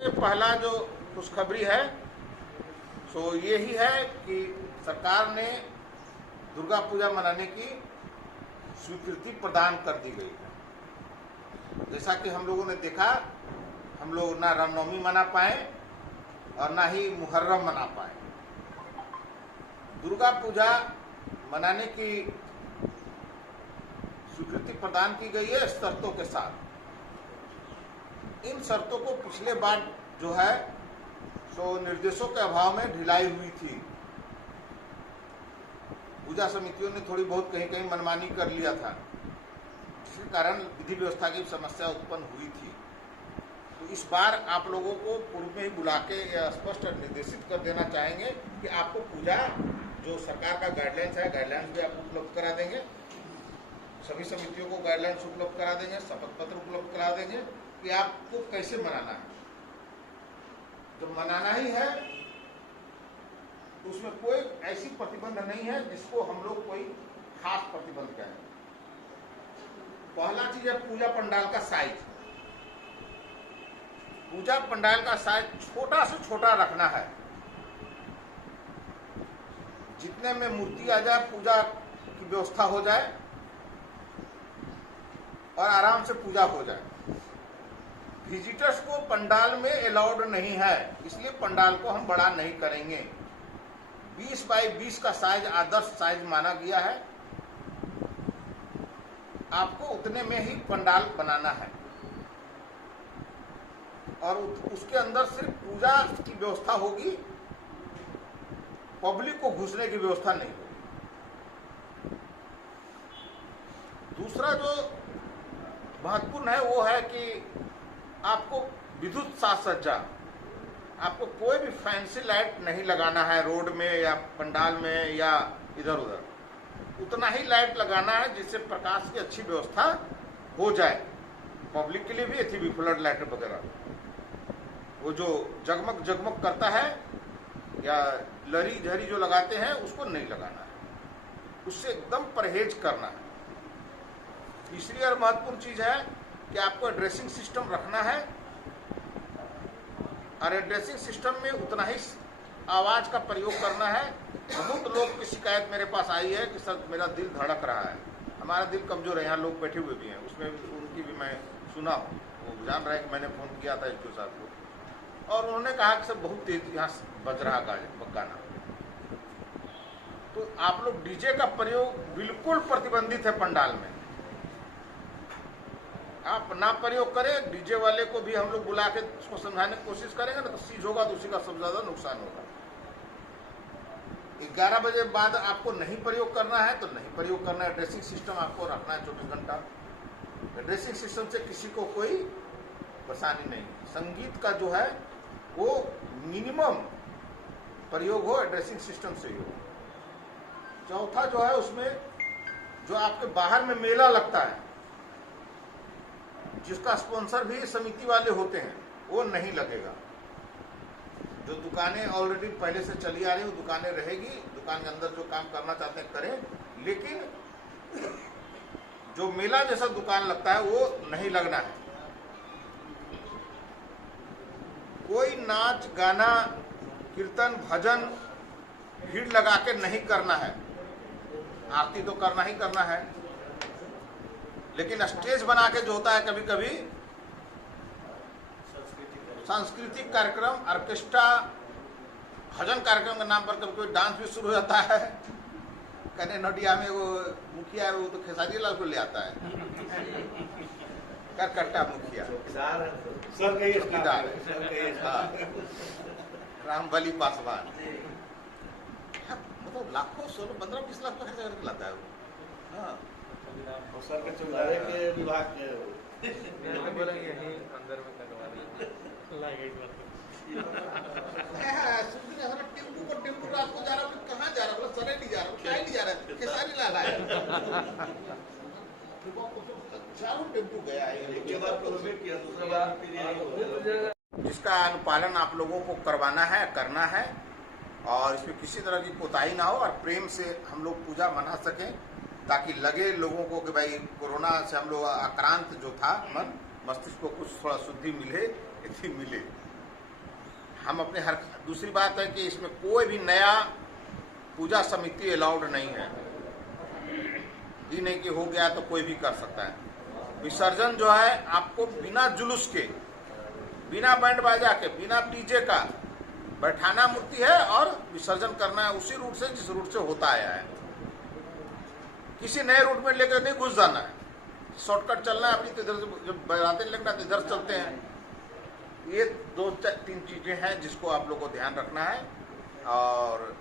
पहला जो खुशखबरी है सो ये ही है कि सरकार ने दुर्गा पूजा मनाने की स्वीकृति प्रदान कर दी गई है। जैसा कि हम लोगों ने देखा, हम लोग ना रामनवमी मना पाए और ना ही मुहर्रम मना पाए। दुर्गा पूजा मनाने की स्वीकृति प्रदान की गई है शर्तों के साथ। इन शर्तों को पिछले बार जो है सो निर्देशों के अभाव में ढिलाई हुई थी। पूजा समितियों ने थोड़ी बहुत कहीं कहीं मनमानी कर लिया था, जिसके कारण विधि व्यवस्था की समस्या उत्पन्न हुई थी। तो इस बार आप लोगों को पूर्व में ही बुला के स्पष्ट निर्देशित कर देना चाहेंगे कि आपको पूजा जो सरकार का गाइडलाइंस है, गाइडलाइंस भी आप उपलब्ध करा देंगे, सभी समितियों को गाइडलाइंस उपलब्ध करा देंगे, शपथ पत्र उपलब्ध करा देंगे कि आपको कैसे मनाना है। जब मनाना ही है तो उसमें कोई ऐसी प्रतिबंध नहीं है जिसको हम लोग कोई खास प्रतिबंध कहें। पहला चीज है पूजा पंडाल का साइज। पूजा पंडाल का साइज छोटा से छोटा रखना है। जितने में मूर्ति आ जाए, पूजा की व्यवस्था हो जाए और आराम से पूजा हो जाए। विजिटर्स को पंडाल में अलाउड नहीं है, इसलिए पंडाल को हम बड़ा नहीं करेंगे। 20 बाई 20 का साइज आदर्श साइज माना गया है। आपको उतने में ही पंडाल बनाना है और उसके अंदर सिर्फ पूजा की व्यवस्था होगी, पब्लिक को घुसने की व्यवस्था नहीं होगी। दूसरा जो महत्वपूर्ण है वो है कि आपको विद्युत साज सज्जा, आपको कोई भी फैंसी लाइट नहीं लगाना है रोड में या पंडाल में या इधर उधर। उतना ही लाइट लगाना है जिससे प्रकाश की अच्छी व्यवस्था हो जाए। पब्लिक के लिए भी अच्छी भी फ्लड लाइट वगैरह, वो जो जगमग जगमग करता है या लरी झरी जो लगाते हैं उसको नहीं लगाना है, उससे एकदम परहेज करना है। तीसरी और महत्वपूर्ण चीज है कि आपको ड्रेसिंग सिस्टम रखना है और ड्रेसिंग सिस्टम में उतना ही आवाज का प्रयोग करना है। बहुत लोग की शिकायत मेरे पास आई है कि सर मेरा दिल धड़क रहा है, हमारा दिल कमजोर है। यहाँ लोग बैठे हुए भी हैं, उसमें उनकी भी मैं सुना हूँ, वो जान रहे हैं कि मैंने फोन किया था एसपी साहब को और उन्होंने कहा कि सर बहुत तेज यहाँ बज रहा गाना। तो आप लोग डीजे का प्रयोग बिल्कुल प्रतिबंधित है पंडाल में। आप ना प्रयोग करें। डीजे वाले को भी हम लोग बुला के उसको समझाने की कोशिश करेंगे ना तो सीज होगा तो उसी का सबसे ज्यादा नुकसान होगा। 11 बजे बाद आपको नहीं प्रयोग करना है तो नहीं प्रयोग करना है। ड्रेसिंग सिस्टम आपको रखना है 24 घंटा। ड्रेसिंग सिस्टम से किसी को कोई परेशानी नहीं। संगीत का जो है वो मिनिमम प्रयोग हो, ड्रेसिंग सिस्टम से ही हो। चौथा जो है उसमें जो आपके बाहर में मेला लगता है जिसका स्पॉन्सर भी समिति वाले होते हैं वो नहीं लगेगा। जो दुकानें ऑलरेडी पहले से चली आ रही वो दुकानें रहेगी, दुकान के अंदर जो काम करना चाहते हैं करें, लेकिन जो मेला जैसा दुकान लगता है वो नहीं लगना है। कोई नाच गाना कीर्तन भजन भीड़ लगा के नहीं करना है। आरती तो करना ही करना है, लेकिन स्टेज बना के जो होता है कभी कभी सांस्कृतिक कार्यक्रम, ऑर्केस्ट्रा, भजन कार्यक्रम के नाम पर कभी कोई डांस भी शुरू हो जाता है। कहने नोटिया में वो मुखिया है वो तो खेसारी लाल को ले आता है, करकट्टा मुखिया चौकीदार रामबली पासवान, मतलब लाखों 16-15-20 लाख का खर्चा करके लाता है वो। हाँ सर के चौकीदार के विभाग के अंदर में करवा टेम्पू को टेम्पू रात को जा रहा हूँ, कहाँ जा रहा हूँ, सरे नहीं जा रहा हूँ, क्या नहीं जा रहा है, खेसारी लाल आया चारों टेम्पू गया है। जिसका अनुपालन आप लोगों को करवाना है, करना है और इसमें किसी तरह की कोताही ना हो और प्रेम से हम लोग पूजा मना सकें, ताकि लगे लोगों को कि भाई कोरोना से हम लोग आक्रांत जो था मन मस्तिष्क को कुछ थोड़ा शुद्धि मिले, इतनी मिले। हम अपने हर दूसरी बात है कि इसमें कोई भी नया पूजा समिति अलाउड नहीं है। ये नहीं कि हो गया तो कोई भी कर सकता है। विसर्जन जो है आपको बिना जुलूस के, बिना बैंड बाजा के, बिना डीजे का बैठाना मूर्ति है और विसर्जन करना है उसी रूट से जिस रूट से होता आया है। किसी नए रूट में लेकर नहीं घुस जाना है, शॉर्टकट चलना है। अभी तो इधर से जब बजाते लगना तो इधर चलते हैं। ये 2-3 चीजें हैं जिसको आप लोग को ध्यान रखना है और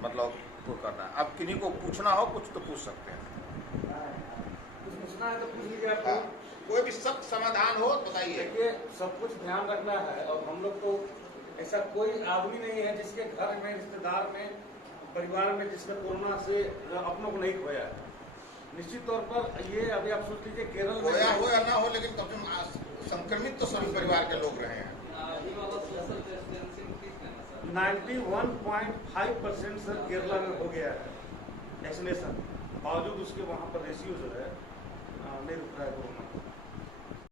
मतलब वो करना है। अब किन्हीं को पूछना हो कुछ तो पूछ सकते हैं। कुछ पूछना है तो पूछ लीजिए आपको। कोई भी सब समाधान हो बताइए। देखिए सब कुछ ध्यान रखना है और हम लोग को ऐसा कोई आदमी नहीं है जिसके घर में, रिश्तेदार में, परिवार में जिसने कोरोना से अपनों को नहीं खोया है। निश्चित तौर पर ये अभी आप सोच लीजिए केरल में खोया हो या ना हो, लेकिन कम से कम संक्रमित तो सभी परिवार के लोग रहे हैं। 91.5% सर केरला में हो गया है वैक्सीनेशन, बावजूद उसके वहाँ पर रेशियो जो है नहीं रुक रहा है कोरोना।